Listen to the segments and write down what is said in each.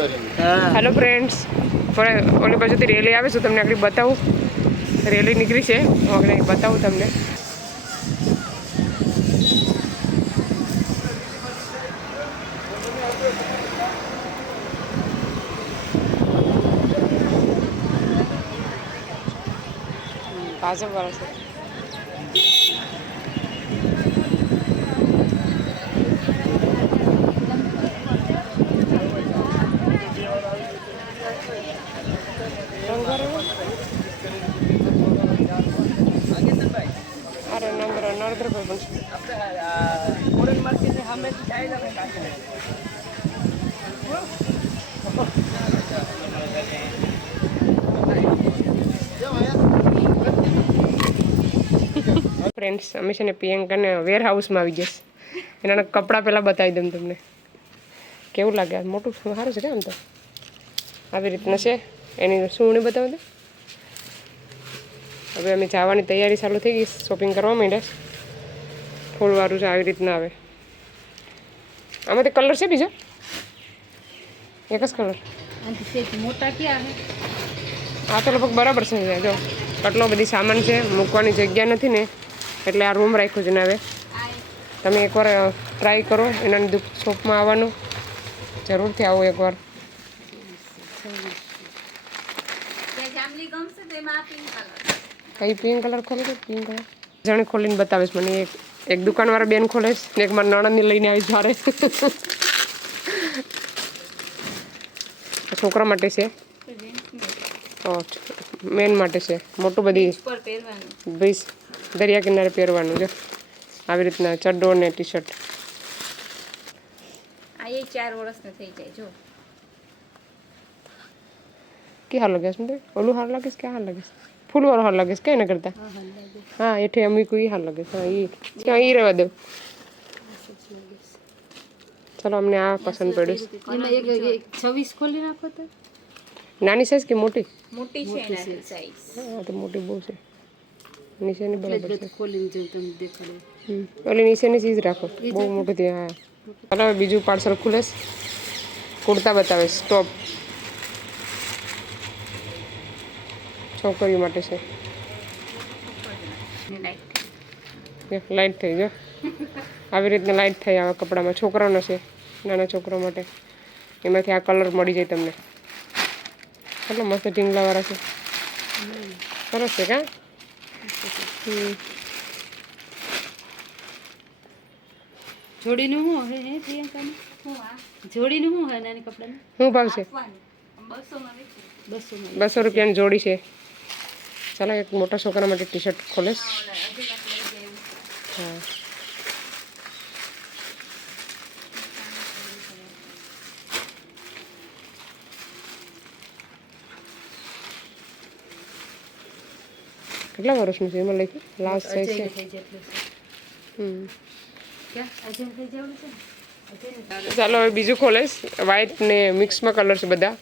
Hello friends, ओली बाजू रेली आवे छे तमने आगळ बतावुं। रेली નીકળી છે, હું આગળ બતાવું તમને। ભાજપ વાળા છે। अरे नरेंद्र भाई बन फ्रेंड्स अमे छे ने प्रियंका ने वेर हाउस में आई गया। एना कपड़ा पहला बताई दूँ तमने केवुं लागे। मोटुं सारूं छे आम तो આવી રીતના છે। એની સુવણી બતાવો તો। હવે અમે જવાની તૈયારી ચાલુ થઈ ગઈ, શોપિંગ કરવા માંડ્યા। ફૂલવાળું છે, આવી રીતના આવે। આમાં તો કલર છે બીજો એક જ કલર મોટા ક્યાં હે? આ તો લગભગ બરાબર છે। જો કેટલો બધી સામાન છે, મૂકવાની જગ્યા નથી ને એટલે આ રૂમ રાખ્યો છે ને। હવે તમે એકવાર ટ્રાય કરો, એના શોપમાં આવવાનું જરૂરથી આવો એકવાર। कई पिंक कलर खोले तो पिंक कलर जने खोलीने बतावेश मने। एक दुकान वाला बेन खोले ने एक मार नणंद ने लईने आवी जारे। छोकरा माटे छे, मेन माटे छे, मोटું બધી बीच दरिया किनारे પહેરવાનું છે। આવી રીતના ચડ્ડો ને ટી-શર્ટ। આ એ 4 વર્ષનો થઈ જાય જો। કે હાલ લાગે છે? ઓલું હાલ લાગે છે કે હાલ લાગે છે? फूल वाला हाल लगे कहीं ना करता। हाँ ये अम्मी को ही हाल लगे। हाँ ये रवा दो। चलो हमने आ पसंद पड़ी। 26 खोली नाखो तो नानी साइज की मोटी मोटी છે નાની સાઈઝ। हाँ तो मोटी बहुत है, नीचे नहीं बराबर है। खोलीने જો તમે દેખાડો। ओली नीचे ની चीज રાખો, બહુ મોટી છે। हाँ चलो બીજું પાર્સલ ખુલે। કુર્તા બતાવે સ્ટોપ છોકરીઓ માટે છે। લાઈટ થઈ ગયો આવી રીતના લાઈટ થઈ આવા કપડામાં। છોકરાનો છે, નાના છોકરા માટે। એમાંથી આ કલર મળી જાય તમને। કેટલો મસ્ત ઢીંગલાવાળા છે, સરસ છે કા। જોડીનું શું હે હે પ્રિયંકાને? જોડીનું શું હે નાની કપડાનું? શું ભાવ છે? 200 રૂપિયાની જોડી છે। ચાલો એક મોટા છોકરા માટે ટી શર્ટ ખોલે। हाँ કેટલા વર્ષનું છે એમાં લખ્યું? લાસ્ટ સાઈઝ છે। ચાલો હવે બીજું ખોલેશ। વ્હાઈટ ને મિક્સમાં કલર છે બધા।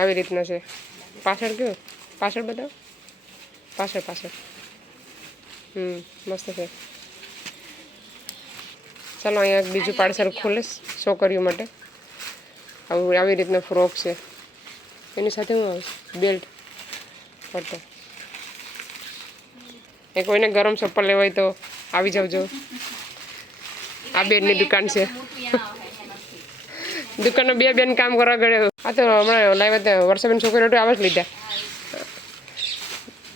આવી રીતના છે। પાછળ કેવું? પાછળ બતાવો, પાછળ પાછળ। મસ્ત છે। ચાલો અહીંયા બીજું પાર્સલ ખોલીશ છોકરીઓ માટે। આવી રીતના ફ્રોક છે, એની સાથે હું આવે બેલ્ટ ફરતો। એ કોઈને ગરમ ચપ્પલ લેવા હોય તો આવી જાવજો। આ બેનની દુકાન છે। દુકાનનો બે બેન કામ કરવા ગળે। આ તો હમણાં લાવ્યા હતા વર્ષાબેન છોકરીઓ આવે જ લીધા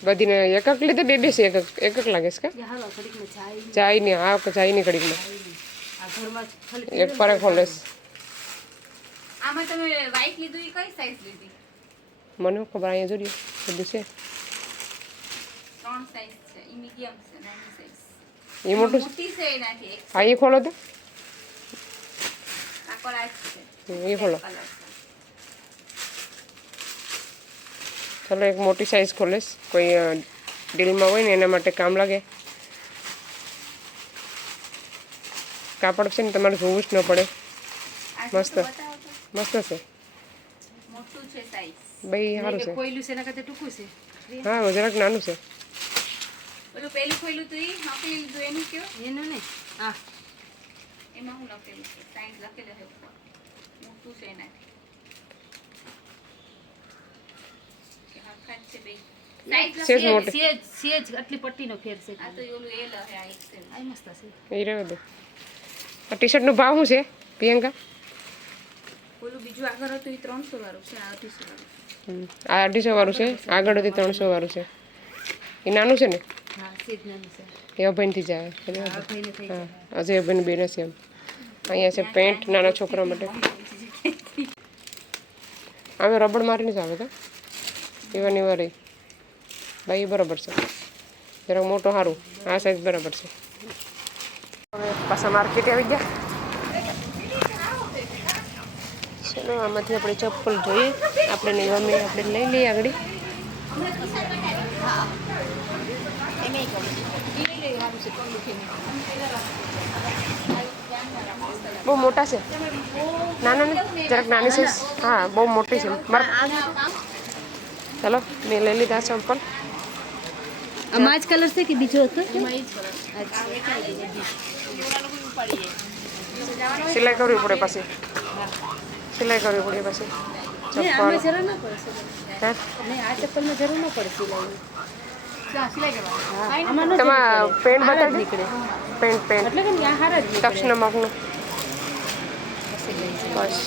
બધીને। એક એક લીધે બે બે છે, એક એક લાગે છે કે જાય નહીં। આ જાય નહીં ઘડીકમાં એક પર ખોલેશ। આમાં તમે વાઈટ લીધું એ કઈ સાઈઝ લીધી? મને ખબર, અહીંયા જોડી બધું છે। 3 સાઈઝ છે, ઈ મીડિયમ છે, નાની સાઈઝ એ મોટું મોટી છે એનાથી। હા એ ખોલો તો, આ કલર છે એ ખોલો। चलो एक मोटी साइज खोलेश, कोई डील में होय ने एना माटे काम लागे। कापड़ छे ने तमारे जोवुं ज न पड़े। मस्त मस्त छे, मोटू छे साइज। ભાઈ સારું કે છે. ખોયલું છે એના કરતાં ટૂંકું છે. હા જરાક નાનું છે. ઓલું પેલું ખોયલું તો ઈ નકલી લીધું એનું કયો એનું ને હા એમાં હું લખેલું છે સાઈઝ લખેલું છે ઉપર મોટું છે એનાથી કે હરખા જ છે બે સાઈઝ સેજ લખેલી મોટી. સેજ આટલી પટ્ટીનો ફેર છે. આ તો ઓલું એ લખે આ એક્સેલ આ મસ્ત છે. એ રહ્યો દે. આ ટી શર્ટનો ભાવ શું છે પ્રિયંકા? ઓલું બીજું આગળ હતું એ 300 વાળું છે આ 250 વાળું આ 250 વાળું છે, આગળ હતી 300 વાળું છે. એ નાનું છે ને, હા સેજ નાનું છે. એ અભયથી જ આવે. આ ભાઈને થઈ હા જાય. અજય અભયની બેન છે એમ. અહીંયા છે પેન્ટ નાના છોકરા માટે. હવે રબડ મારીને જ આવે કા એવાની વારી ભાઈ બરાબર છે. જરાક મોટો સારું, આ સાઈઝ બરાબર છે. હવે પાછા માર્કેટ આવી ગયા. ચલો આમાંથી આપણે ચપ્પલ જોઈએ, આપણે નહીં ગમે આપણે લઈ લઈએ આગળ. બહુ મોટા છે, નાના ને જરાક નાની સાઈઝ. હા બહુ મોટી છે ચાલો મેં લઈ લીધા ચંપલ. આમાં જ કલર છે કે બીજો હતો? સિલાઈ કરવી પડે પછી, સિલાઈ કરવી પડે પછી આમાં ચપ્પલ. જરૂર ના પડશે. હે નહીં આ ચપ્પલમાં જરૂર ના પડે સિલાઈ. સિલાઈ કરવા આમાં ન તમારા પેન્ટ હારા જ બતાવી નીકળે. પેન્ટ પેન્ટ એટલે કે આ હારા જ નીકળે. તક્ષના માપનું બસ.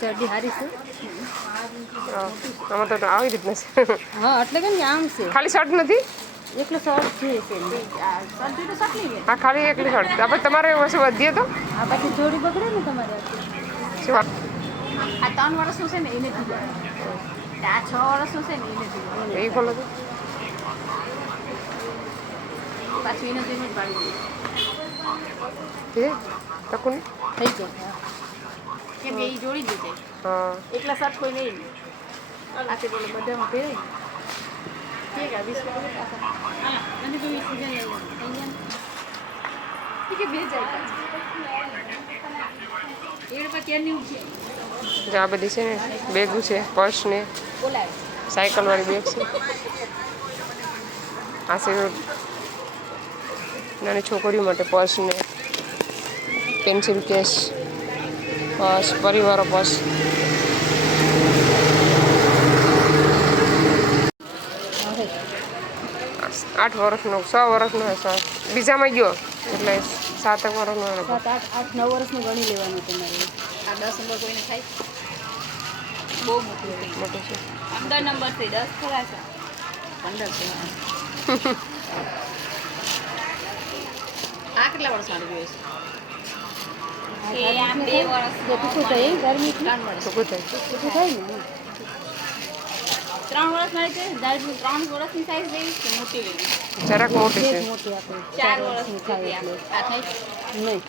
ચડડી હારી છે. આમાં તો આવી રીતના છે. હા એટલે કે આમ છે ખાલી શર્ટ નથી, એકલો શર્ટ છે. સર્દી તો સકલી ગઈ હા ખાલી એકલી શર્ટ. આપણે તમારે વચ્ચે વધીએ તો આ પાછી જોડી બગડે ને તમારે. શું વાત? આ 3 વર્ષનું છે ને એને દીધું આ 6 વર્ષનું છે ને એને દીધું એ ખોલો તો પાછું એને જઈને જ પાડી એ દીધું તકુને. થઈ જાય. કેમ કે એ જોડી દીધે હા એકલા શર્ટ કોઈ નહીં આથી બોલે બધામાં પહેરાય ઠીક આ 20 રૂપિયા પાછા અને તો 20 રૂપિયા ઠીક છે બે જાય એ રૂપિયા ક્યારની ઉઠી જો આ બધી છે ને બેગું છે, પર્સ ને બોલાય સાયકલ વાળી બેગ છે. આ છે નાની છોકરીઓ માટે પર્સ ને પેન્સિલ કેસ, પર્સ પરિવારો પર્સ. હવે 8 વર્ષનો 6 વર્ષનો હશે, બીજામાં ગયો એટલે 7 વર્ષનો હશે. 7, 8, 8, 9 વર્ષનું ગણી લેવાનું તમારે. આ 10 નંબર કોઈને થાય બહુ મોટું થઈ મોટું છે. 15 નંબર થી 10 ખરા છે 15 છે આ કેટલા વર્ષ માટે જોઈએ છે એ આમ 2 વર્ષ જો ટૂંકું થાય ગરમી 3 વર્ષ ટૂંકું થાય. ટૂંકું થાય ને. 3 વર્ષ માટે 3 વર્ષની સાઈઝ લેવી કે મોટી લેવી જરાક મોટી બેગ છે. મોટી આપણે 4 વર્ષની વર્ષની થાય થાય એટલે. આ થાય નહીં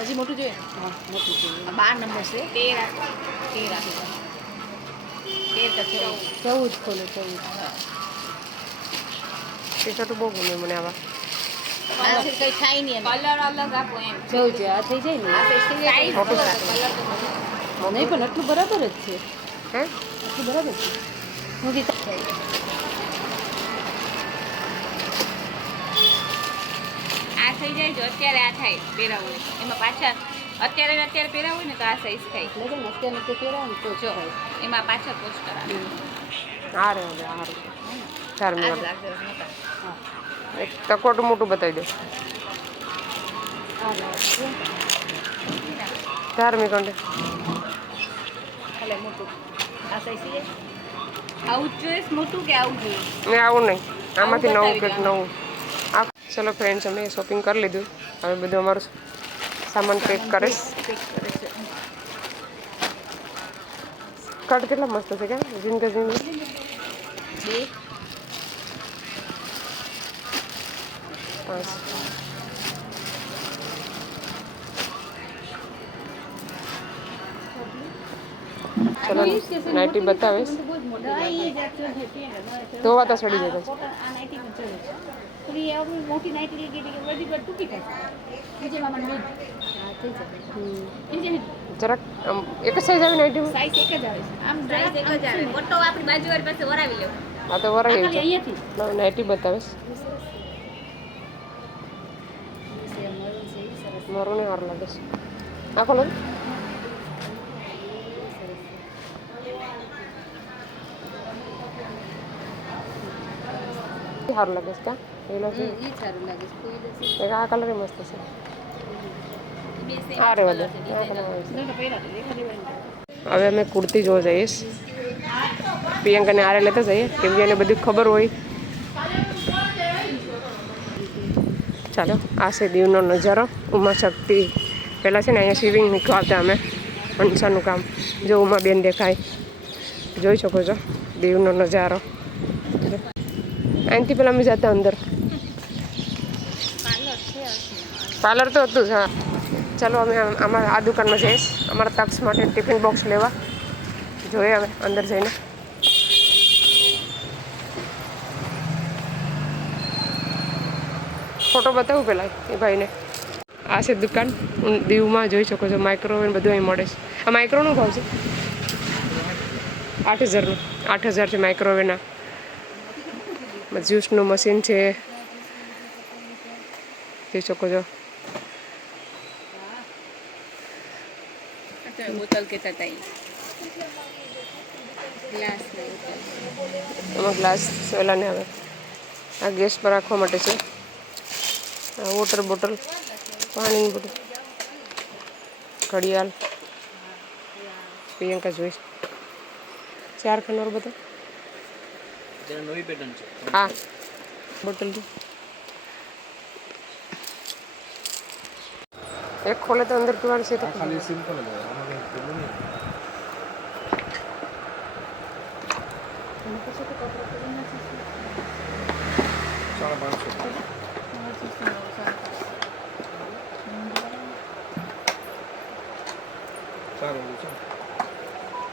હજી મોટું જોઈએ હા મોટી જોઈએ. આ 12 નંબર છે 13 આપી 13 તો 14 ખોલો 14. ટી શર્ટ બહુ ગમે મને આવા. આ છે કઈ થાય નહીં કલર અલગ આપો એમ 14 છે આ થઈ જાય આ ને. સાઈઝ મોટું કલર છે. તો નહીં પણ આટલું બરાબર જ છે. હે આટલું બરાબર છે. મોટી આ થઈ જાય જો અત્યારે આ થાય પહેરાવું હોય. એમાં પાછા અત્યારે પહેરાવું હોય ને તો આ સાઈઝ થાય એટલે કે અત્યારે તે પહેરાવો ને તો જ જો થાય. એમાં પાછા પોસ્ટર આવે આ રે હવે આ રે ચાર આ મિનિટ. રાખજો મોટા હા એક તકોટું મોટું બતાવી દો. આ રાખજો. 4 મિનિટ ભલે મોટું આ સાઈઝ છે આવું જ જોઈએ મોટું કે આવું જોઈએ ને આવું નહીં, આમાંથી આવું નવું કંઈક બતાવી નવું. આ ચલો ફ્રેન્ડ્સ અમે શોપિંગ કરી લીધું, હવે બધું અમારું સામાન પેક કરીશ. પેક કરે છે કટ કેટલા મસ્ત છે કે જિંદગી જિંદગી. 2 5 ચલો નાઇટી બતાવીશ ધોવા તો સડી જાય પછી. આ નાઇટીમાં ચડે છે થોડી એવડી મોટી નાઇટી લઈ ગઈ કે બધી પર તૂટી જાય બીજેમાં મને મિડ હા થઈ જાય જરાક આમ એક જ સાઈઝ આવી નાઇટીમાં. સાઈઝ એક જ આવે છે આમ સાઈઝ એક જ આવે ફોટો આપણી બાજુવાળી પાસે વરાવી લેવો આ તો વરાઈ ખાલી છે. અહીંયાથી નાઇટી બતાવીશ મારું ને સારું લાગે છે. આખો લો સારું લાગે છે કા એલો છે ઈ સારું લાગે છે કોઈ દે એક આ કલર મસ્ત છે. આ રેવા દે હવે અમે કુર્તી જોવા જઈશ. પ્રિયંકાને આરે લેતા જઈએ કેમ કે એને બધું ખબર હોય. ચાલો આ છે દીવનો નજારો. ઉમાશક્તિ પહેલાં છે ને અહીંયા શિવિંગ મૂકવાતા અમે હંસાનું કામ. જો ઉમાબેન દેખાય જોઈ શકો છો દીવનો નજારો. અહીંથી પેલા અમે જતા અંદર પાર્લર તો હતું જ. હા ચાલો અમે અમારા આ દુકાનમાં જઈશ અમારા તક્ષ માટે ટિફિન બોક્સ લેવા. જોઈએ હવે અંદર જઈને. ફોટો બતાવું પેલા એ ભાઈને. આ છે દુકાન દીવમાં જોઈ શકો છો. માઇક્રોવેવ બધું અહીં મળે છે. આ માઇક્રોનો ભાવ છે 8,000નું. 8,000 છે માઇક્રોવેવના. જ્યુસનું મશીન છે જોઈ શકો છો. બોતલ કેતા હતા ગ્લાસ એમાં ગ્લાસ પહેલાં ને આવે. આ ગેસ પર રાખવા માટે છે. આ વોટર બોટલ પાણીની બોટલ ઘડિયાળ. પ્રિયંકા જોઈશ 4 ખનોર બધા નવી પેટર્ન છે. હા બોટલ એક ખોલે તો અંદર પીવાનું છે તો ખાલી સિમ્પલ જ હોય આમાં કંઈ પેલું નહીં. સાડા 500 સારું છે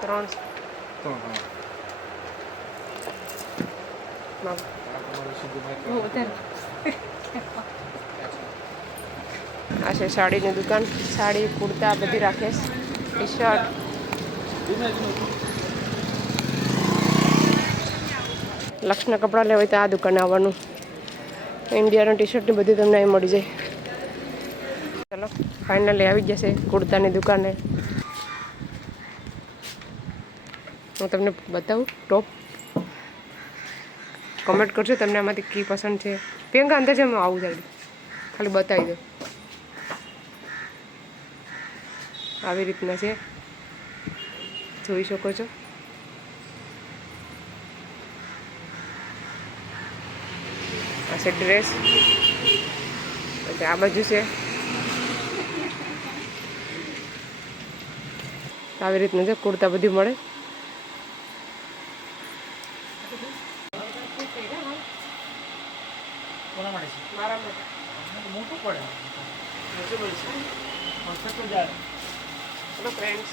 3 તો હા માં. આ તમારે સીધું માઇક્રો આ છે સાડીની દુકાન. સાડી કુર્તા બધી રાખે છે. ટી શર્ટ લક્ષના કપડાં લેવા હોય તો આ દુકાને આવવાનું. ઇન્ડિયાનું ટી શર્ટની બધી તમને અહીં મળી જાય. ચલો ફાઇનલી આવી જશે કુર્તાની દુકાને. હું તમને બતાવું ટોપ. કમેન્ટ કરજો તમને આમાંથી કી પસંદ છે. પ્રિયંકા અંદર જમ આવું જાય ખાલી બતાવી દો. આવી રીતના છે જોઈ શકો છો. આ છે ડ્રેસ. પછી આ બાજુ છે આવી રીતનું છે. કુર્તા બધી મળે. કોના માટે છે? મારા માટે મોટું પડે ચલો ફ્રેન્ડ્સ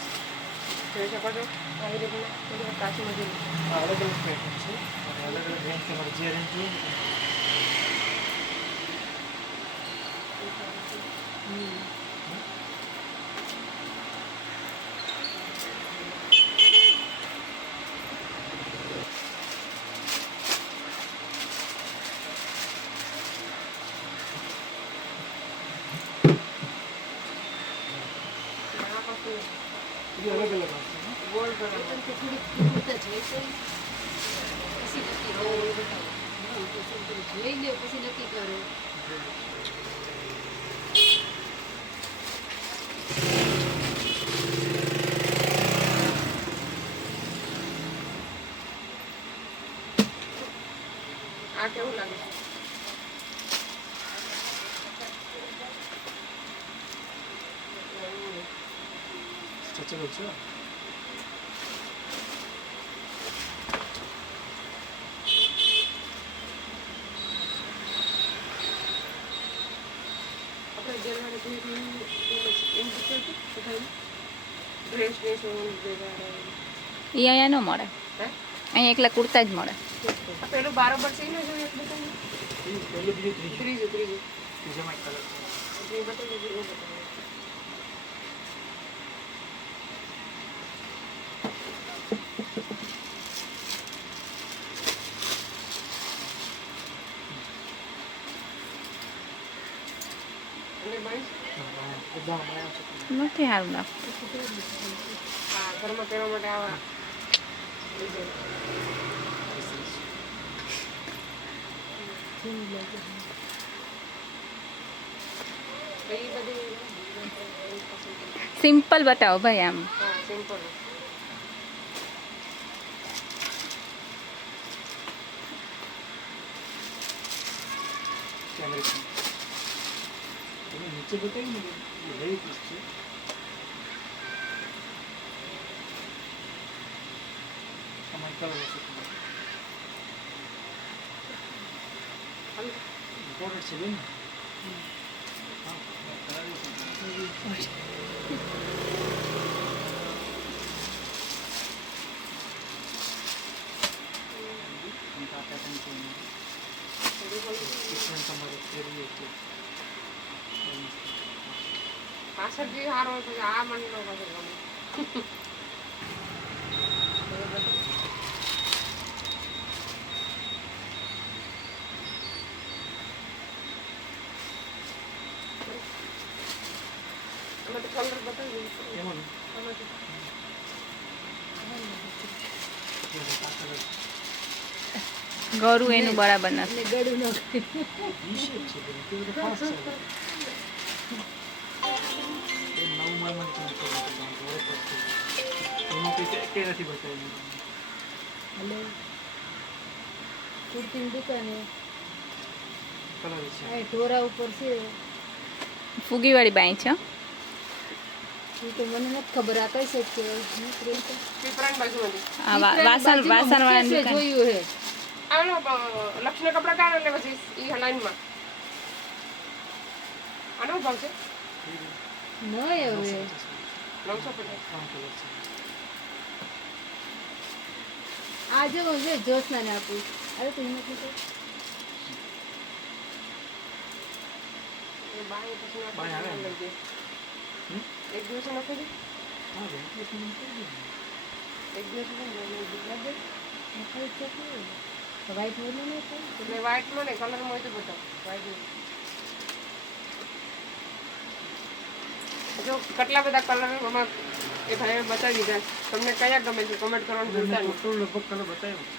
જોઈ શકો છો આવી રીતના બધું કાચી મજૂરી. અલગ અલગ પેટર્ન છે અને અલગ અલગ રેન્જ તમારે જે રેન્જ જોઈએ ને એ અલગ અલગ આવશે ને. ગોલ્ડ જોઈ લે પછી નક્કી કરો. આ કેવું લાગે છે? સ્ટ્રેચેબલ છે. આપણે જેલવાળી એમ પૂછ્યું હતું તો ભાઈ ડ્રેસ ડ્રેસ ભેગા એ અહીંયા ન મળે, હે અહીંયા એકલા કુર્તા જ મળે. પેલું બરાબર છે ને જોઈએ એટલે તમને પહેલું બીજું ત્રીજું ત્રીજું ત્રીજામાં એક કલર જે બતાવી દીધું એવું બતાવી. અને બાઈસ બધા બનાવ્યા છે. નથી સારું લાગતું. હા ઘરમાં પહેરવા માટે આવા એ બધી સિમ્પલ બતાવો ભાઈ આમ. હા સિમ્પલ અમેરિકન તમે નીચે બતાવ્યું ને એ હેવી પીસ છે. આમાં કલર હશે ઇમ્પોર્ટેડ છે બેન. હા કલર છે. પાછળ જે સારો હોય પછી આ મને નો પાછળ ગમે અમે તો કલર બતાવી દઈશું એમાં ગળું એનું બરાબર નથી. ગળું ન ઈ શેપ છે બેન, તે બધું ફાસ્ટ છે. એ નવું માલમાં તમે કરો તો કામ જોડે પડશે. એમાં કંઈ કે નથી બતાવ્યું. હલો કુર્તીની દુકાને કલર છે. આ ઢોરા ઉપર છે. ફૂગીવાળી બાઈ છે. એ તો મને નથી ખબર આ કઈ છે પીપરાની બાજુમાંથી આ વાસણવાળાની દુકાન. જોયું હે આનો લક્ષ્મી કપડા કાઢો એટલે પછી એ લાઈનમાં આનો ભાવ છે ન હવે 950 ત્રણ કલર છે. આ જો છે જ્યોત્સનાને આપું. અરે તો હિંમત નથી. એ બાય પછી બાય આવે ને? લઈ જાય હમ? એક દિવસ નાખી દે હા બેન, એટલે તમે કરી દો ને. એક દિવસ વાઈટ બોલ નહીં થાય. એટલે વ્હાઈટમાં ને કલરમાં હોય તો બતાવો વ્હાઈટ જો કેટલા બધા કલરમાં એ ભાઈએ બતાવી દીધા. તમને કયા ગમે છે કમેન્ટ કરવાનું ભૂલતા નહીં. ટોટલ લગભગ કલર બતાવ્યો છે.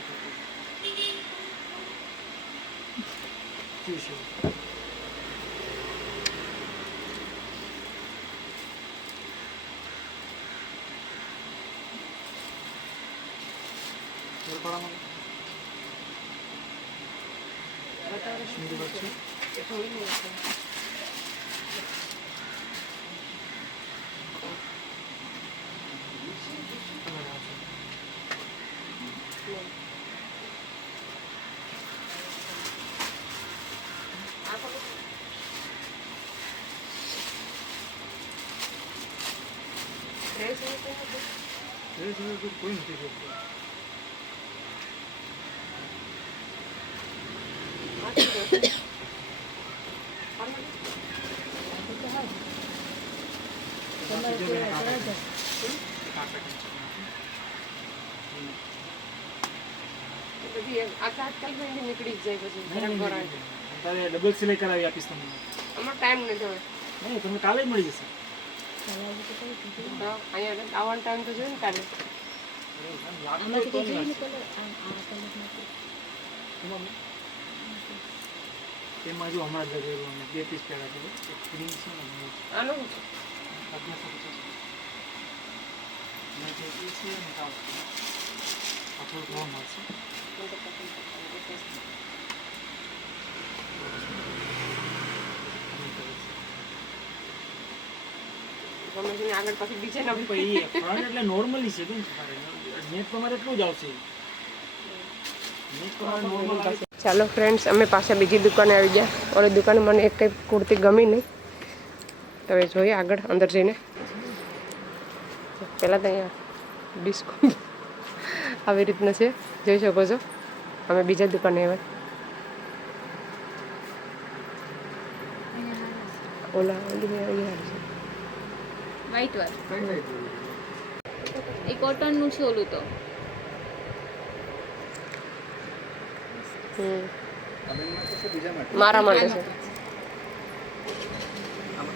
શું છે? સુંદર છે. એ થોડી નહીં હશે. કલર આવશે. આ પકડો. ડ્રેસ એવું કંઈ નથી. એ સિવાય તો કોઈ નથી જોતું. આ શું છે? આ નથી? તમારે કેવા તરત જ. એ બધી આ તો આજકાલ ભાઈને નીકળી જ જાય પછી ગરમ ગરમ. તારે ડબલ સિલાઈ કરાવી આપીશ તમને. અમારો ટાઈમ નથી હવે. નહીં, તમને કાલે જ મળી જશે. તો અહીંયા આવવાનો ટાઈમ તો જોઈએ ને કાલે. આમાંથી કઈ જોયું ને કલર આ કલર એમાં તેમાં જો હમણાં જ લગેલું અમે 2 પીસ પહેલા છે. એક ક્રીમ છે ને આનો શું છે? 1150. અને જે એ છે ને કામ આ થોડું ઘણું મળશે. મને તો પસંદ નથી. ગમે છે ને આગળ પછી ડિઝાઇન આપી. પણ એ ફ્રન્ટ એટલે નોર્મલી છે બેન. નેટ તમારે એટલું જ આવશે. નેટ તમારે નોર્મલ આવશે. ચાલો ફ્રેન્ડ્સ અમે પાછા બીજી દુકાને આવી ગયા. ઓલી દુકાને મને એક કંઈ કુર્તી ગમી નહીં. તો હવે જોઈએ આગળ અંદર જઈને. પહેલાં તો અહીંયા ડિસ્કો આવી રીતના છે, જોઈ શકો છો. અમે બીજા દુકાને આવ્યા. ઓલા અહીંયા છે. વ્હાઈટ વાર કઈ ટાઈપ એ કોટનનું છે ઓલું તો. મારા માટે છે.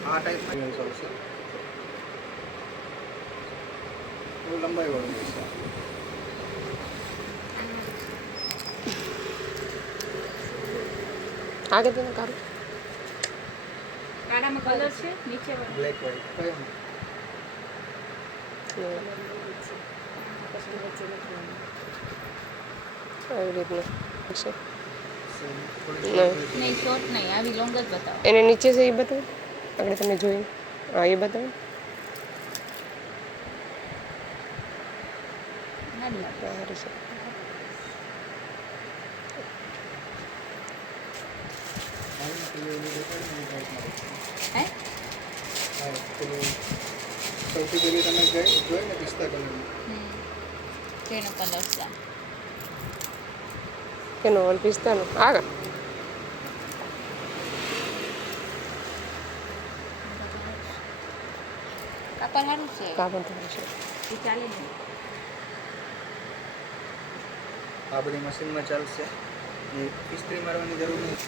આ ટાઈપમાં આવશે લંબાઈ વાળું છે. આ કે તને કાઢું કાળામાં કલર છે નીચે વાળો. બ્લેક વ્હાઈટ કયો આવી રીતના છે. નહીં શોર્ટ નહીં, આવી લોંગ જ બતાવો. એને નીચે છે એ બતાવો. આગળ તમે જોઈ હા એ બતાવો. નાની વાત. સારું છે. હે સૌથી પહેલી તમે જોઈ ને પિસ્તા કલરની કેનો કલર છે? કેનો ઓલ પિસ્તાનો આગળ કાપડ સારું છે, કાપડ થયું છે. એ ચાલે ને. આ બધી મશીનમાં ચાલશે એ ઇસ્ત્રી મારવાની જરૂર નહીં.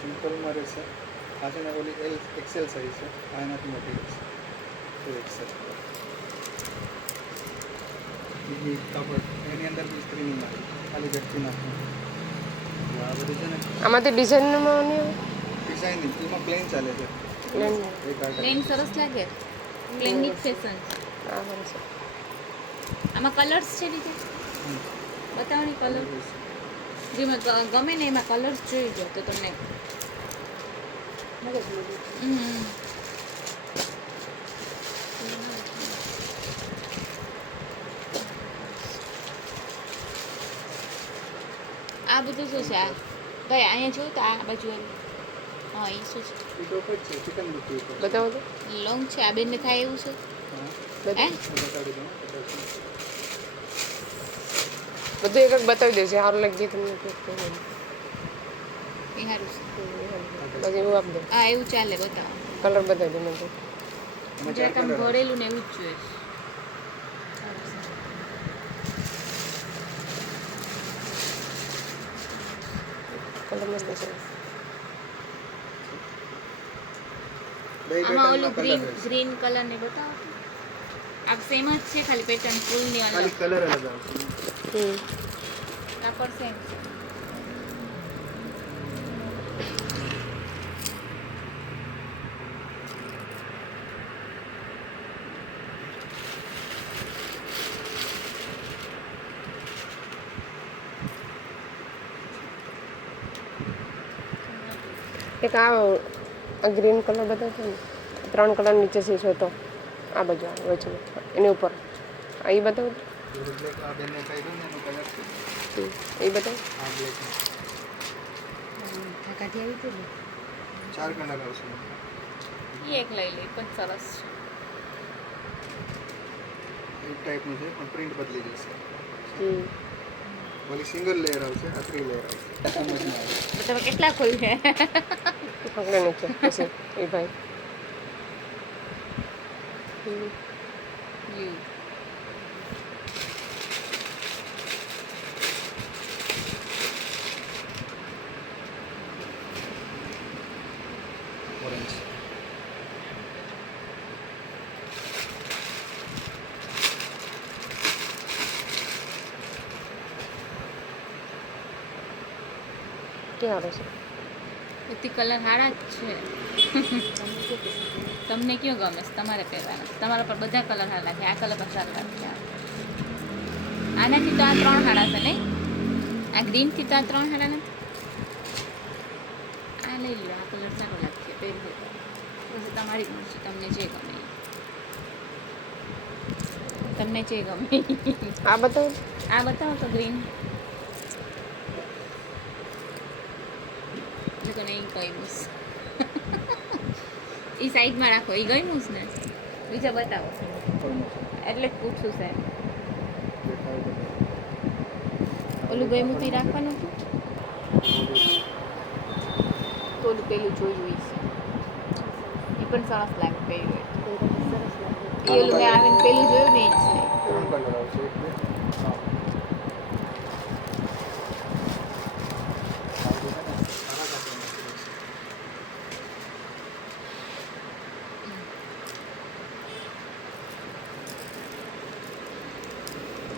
સિમ્પલમાં રહેશે. આ છે ને ઓલી એક્સેલ સાઈઝ છે, આ એનાથી મોટી રહેશે. તો એક્સેલ બીજી કાપડ એની અંદર બી ઇસ્ત્રી નહીં મારી, ખાલી ઝટકી નાખવું. આ બધી છે ને આમાંથી ડિઝાઇનમાં નહીં ડિઝાઇન એમાં પ્લેન ચાલે છે. પ્લેન એક આ પ્લેન સરસ લાગે, પ્લેનની જ ફેશન છે. આ બરાબર છે. આમાં કલર્સ છે બીજે બતાવવાની કલર જેમાં ગમે ને એમાં કલર્સ જોઈ જાઓ તો તમને. હમ. આ બધું શું છે? આ ભાઈ અહીંયા જોયું તો આ બાજુ એમ. હા એ શું છે? એ ટોપ જ છે, ચિકન બુટી ઉપર. બતાવો તો લોંગ છે, આ બેનને થાય એવું છે. હા, હે બતાડી દઉં. બધું એક એક બતાવી દેશે. સારું લાગી તમને એ સારું છે. પછી એવું આપી દો. હા એવું ચાલે, બતાવો. કલર બતાવી દો મને તો. એમાં જે ચાર કામ કલર ભરેલું ને એવું જ જોઈએ. કલર મસ્ત છે. બે આમાં પેટર્નનો ઓલું કલર ગ્રીન રહેશે. ગ્રીન કલર ને બતાવો તો. આ સેમ જ છે, ખાલી પેટર્ન ફૂલની અલગ. ખાલી કલર અલગ આવશે. કાપડ સેમ છે. એક આ ગ્રીન કલર બતાવતો ને 3 કલર નીચે છે જો તો આ બાજુ આવે વચ્ચે એની ઉપર આ એ બતાવો તો. બ્લેક આ બેને કહી દઉં ને એનો કલર છે. એ બતાવો. આ બ્લેક કાઢી આવી હતી ને ચાર કલર આવશે. એ એક લઈ લે, પણ સરસ છે. એક ટાઈપનું છે પણ પ્રિન્ટ બદલી જશે. હમ ઓલી સિંગલ લેયર આવશે, આ 3 લેયર આવશે. સમજમાં આવે. તમે કેટલા ખોલ્યું છે? પકડે નીચે પછી એ ભાઈ ઓરેન્જ. ક્યાં આવે છે? બધી કલર સારા જ છે. તમને કયો ગમે છે? તમારે પહેરવાના. તમારા પર બધા કલર સારા લાગે. આ કલર પણ સારા લાગે. આનાથી તો આ 3 સારા છે નહીં? આ ગ્રીનથી તો આ 3 સારા નથી. આ લઈ લો, આ કલર સારો લાગશે પહેરી દો. પછી તમારી મરજી, તમને જે ગમે એ. તમને જે ગમે આ બતાવો. આ બતાવો તો ગ્રીન. નહીં ગમ્યું એ સાઈડમાં રાખો એ ગમ્યું જ ને બીજા બતાવો એટલે જ પૂછું છે ઓલું ગમ્યું તો રાખવાનું હતું તો ઓલું પેલું જોયું છે એ પણ સરસ લાગે પેલું એ ઓલું મેં આવીને પેલું જોયું ને એ જ છે ત્રણ કલર આવશે એક બે હા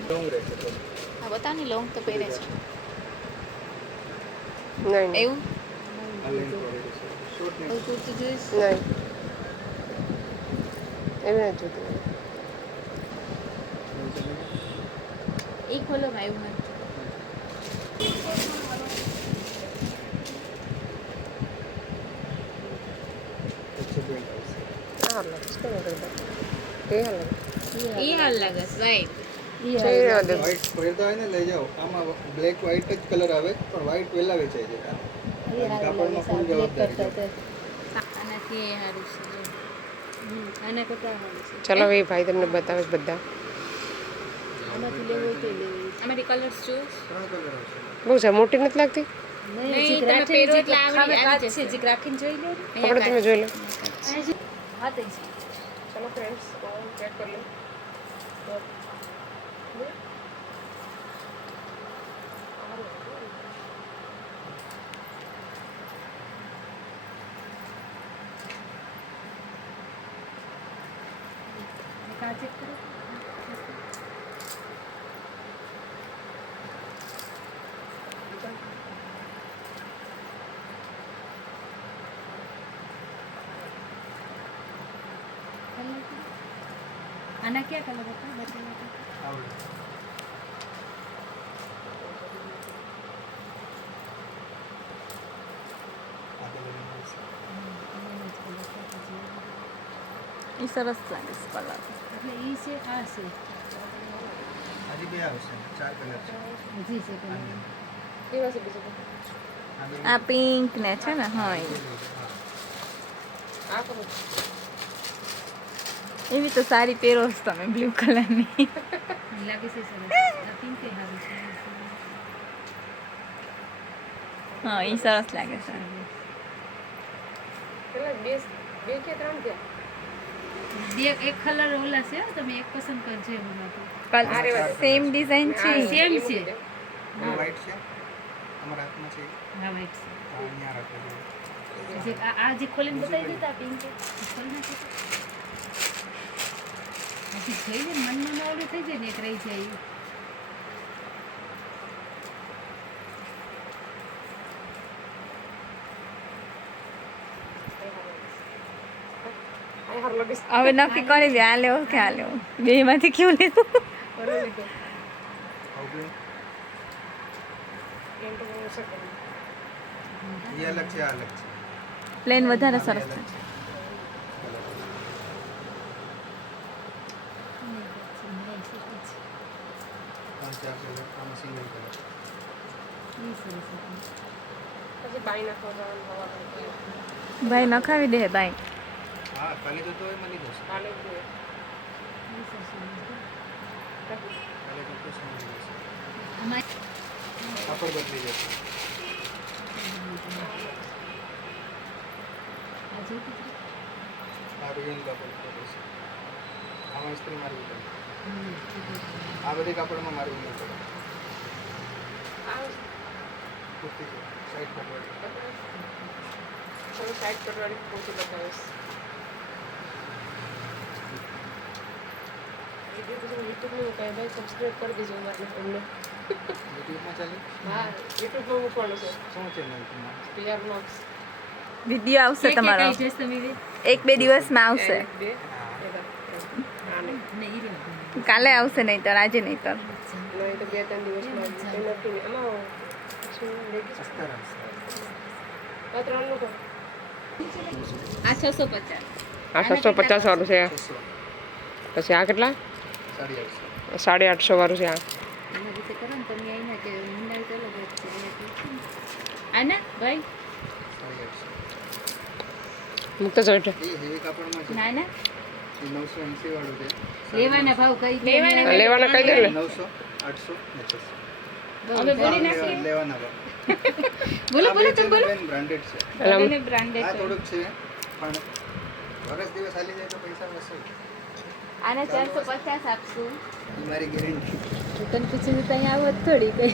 લોંગ રહેશે તો હા બતાવ ને લોંગ તો પહેરે છે નહીં એવું આ લેન્થ વાળી રહેશે શોર્ટ ને એવું કુર્તું જોઈશ નહીં એવી નથી જોતી એ ખોલો ભાઈ એવું નથી વચ્ચે બેલ્ટ આવશે આ હાલ લાગે છે કેમ કરતા એ હાલ લાગે એ હાલ લાગે છે રાઈટ છે એ હાલ લાગે. વ્હાઈટ પહેરતા હોય ને લઈ જાઓ આમાં બ્લેક વ્હાઈટ જ કલર આવે પણ વ્હાઈટ પહેલા વેચાય છે કાપડમાં ફૂલ જવાબદારી છે. આનાથી એ સારું છે જો. આના કરતાં સારું છે ચલો એ ભાઈ તમને બતાવે છે બધા આમાંથી લેવો હોય તો લેવો આમાંથી કલર્સ જોઈશ 3 કલર આવશે બહુ છે મોટી નથી લાગતી નહીં, તમે પહેરો એટલે આવી કાચ જશે. છે જે રાખીને જોઈ લે કપડે તમે જોઈ લો હા તો ચલો ફ્રેન્ડ્સ ચેક કરી લો કાચ ચેક કરો આના ક્યાં કલર હતા બતાવો આવડે આ કલર આવશે એ સરસ લાગે છે કલર એટલે ઈ છે આ છે હજી બે આવશે 4 કલર છે હજી છે કલર કેવા છે બીજું આ બે આ પિંક ને છે ને હા એ. હા આ કરું એવી તો સારી પહેરો છો તમે બ્લુ કલરની લાગે છે સરસ આ પિંક એ સારું છે હા એ સરસ લાગે છે પેલા બે બે કે ત્રણ થયા બે એક કલર ઓલા છે તમે એક પસંદ કરજો એમાંથી સેમ ડિઝાઇન છે સેમ છે બ્લુ વ્હાઈટ છે અમારા હાથમાં છે હા વાઈટ છે આ અહીંયા રાખેલું જે આ જે ખોલીને બતાવી દેતા પિંક ખોલી નાખો હજી જોઈને મનમાં નવડું થઈ જાય ને એક રહી જાય આ હાર લાગે હવે નક્કી કરી દે આ લેવો કે આ લેવો બે માંથી કયું લેવું છે લીધો ઓકે એમ તો બહુ શકે એ અલગ છે આ અલગ છે પ્લેન વધારે સરસ છે પછી બાઈ નાખવા જવાનું હવા ભાઈ નખાવી દે ભાઈ હા ખાલી જતો હોય મળી જશે કાલે જ જોઈએ. ખાલી જતો સમજી જશે કાપડ બદલી જશે આ રિયલ કાપડ પડશે આમાં ઇસ્ત્રી મારવી પડે આ બધી કાપડમાં મારવી નહીં પડે કુર્તી છે સાઈડ કાપડ ચલો સાઈડ કરવાની પૂછી બતાવીશ વિડીયો પછી યુટ્યુબમાં કહે ભાઈ સબસ્ક્રાઈબ કરી દેજો મારે તમને યુટ્યુબમાં ચાલે હા યુટ્યુબમાં મૂકવાનું છે શું ચેનલ તમારું PR Vlogs. વિડીયો આવશે તમારો કઈ ડ્રેસ તમે એક બે દિવસમાં આવશે બે આને નહીં રહ્યો કાલે આવશે નહીં તો આજે નહીં તો નહીં તો 2-3 દિવસમાં એ નથી આમાં શું લેગીસ અસ્તર આવશે આ ત્રણનું તો આ 650 આ 650 વાળું છે 600 પછી આ કેટલા સાડી આવશે 850 વાળું છે આ એના વિશે કરો ને તમે અહીંના કે મંડાવી તો અલગ જ છે આના ભાઈ સાડી મૂકતો જો એટલે એ હેવી કાપડમાં છે ના ના એ 980 વાળું છે લેવાના ભાવ કઈ દે. લેવાના કઈ દે ને 900 800 ને 600 હવે બોલી નાખીએ લેવાના ભાવ બોલો બોલો તમે બોલો. બ્રાન્ડેડ છે બધાને બ્રાન્ડેડ આ છે થોડુંક છે પણ વરસ દિવસ ચાલી જાય તો પૈસા વસૂલ આને 450 આપશું એ મારી ગેરંટી તને પૂછીને તો અહીંયા આવત થોડી કઈ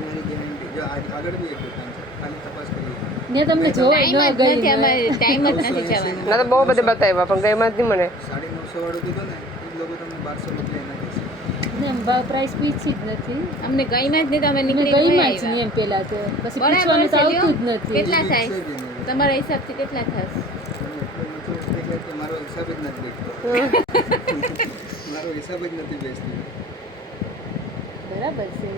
મારી ગેરંટી જો આગળ બી એક દુકાન છે ખાલી તપાસ કરી ને તમને જોવાય ન ટાઈમ જ ગઈ નથી અમારે ટાઈમ જ નથી જવાનો ના તો બહુ બધે બતાવ્યા પણ ગઈમાં જ નહીં મને 950 વાળું કીધું ને એ લોકો તમને 1200 રૂપિયા એના દેશે ને એમ ભાવ પ્રાઇસ પૂછી જ નથી. અમને ગઈમાં જ નહીં તો અમે મને નીકળી ગઈમાં જ નહીં એમ પેલા તો પછી બરાબર પૂછવાનું તો છે, લ્યો. આવતું જ નથી. કેટલા થાય છે કે નહીં? તમારા હિસાબથી કેટલા થશે એટલું ઊંચું થઈ જાય કે મારો હિસાબ જ નથી બેસતો મારો હિસાબ જ નથી બેસતો બરાબર છે.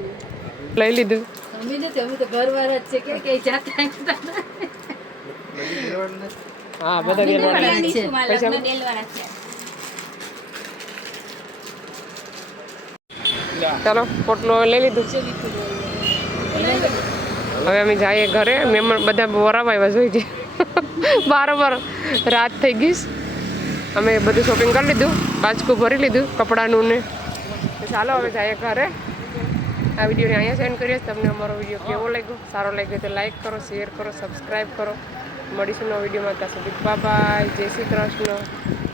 લઈ લીધું અમે નથી, અમે તો ઘરવાળા જ છે કે કઈ જાતા હતા. બધી ગેરવાડ નથી હા બધા ગેરવાળા ત્યાં છે. નીચું માં લગ્ન ડેલવાળા છે ચાલો પોટલો લઈ લીધું હવે અમે જઈએ ઘરે મહેમાન બધા વરાવા આવ્યા જોઈ છે બરાબર રાત થઈ ગઈ અમે બધું શોપિંગ કરી લીધું બાચકું ભરી લીધું કપડાનું ને તો ચાલો હવે જઈએ ઘરે આ વિડીયોને અહીંયા સેન્ડ કરીએ તમને અમારો વિડીયો કેવો લાગ્યો સારો લાગ્યો તો લાઈક કરો શેર કરો સબસ્ક્રાઈબ કરો મળીશું નવા વિડીયોમાં ત્યાં સુધી બાય જય શ્રી કૃષ્ણ.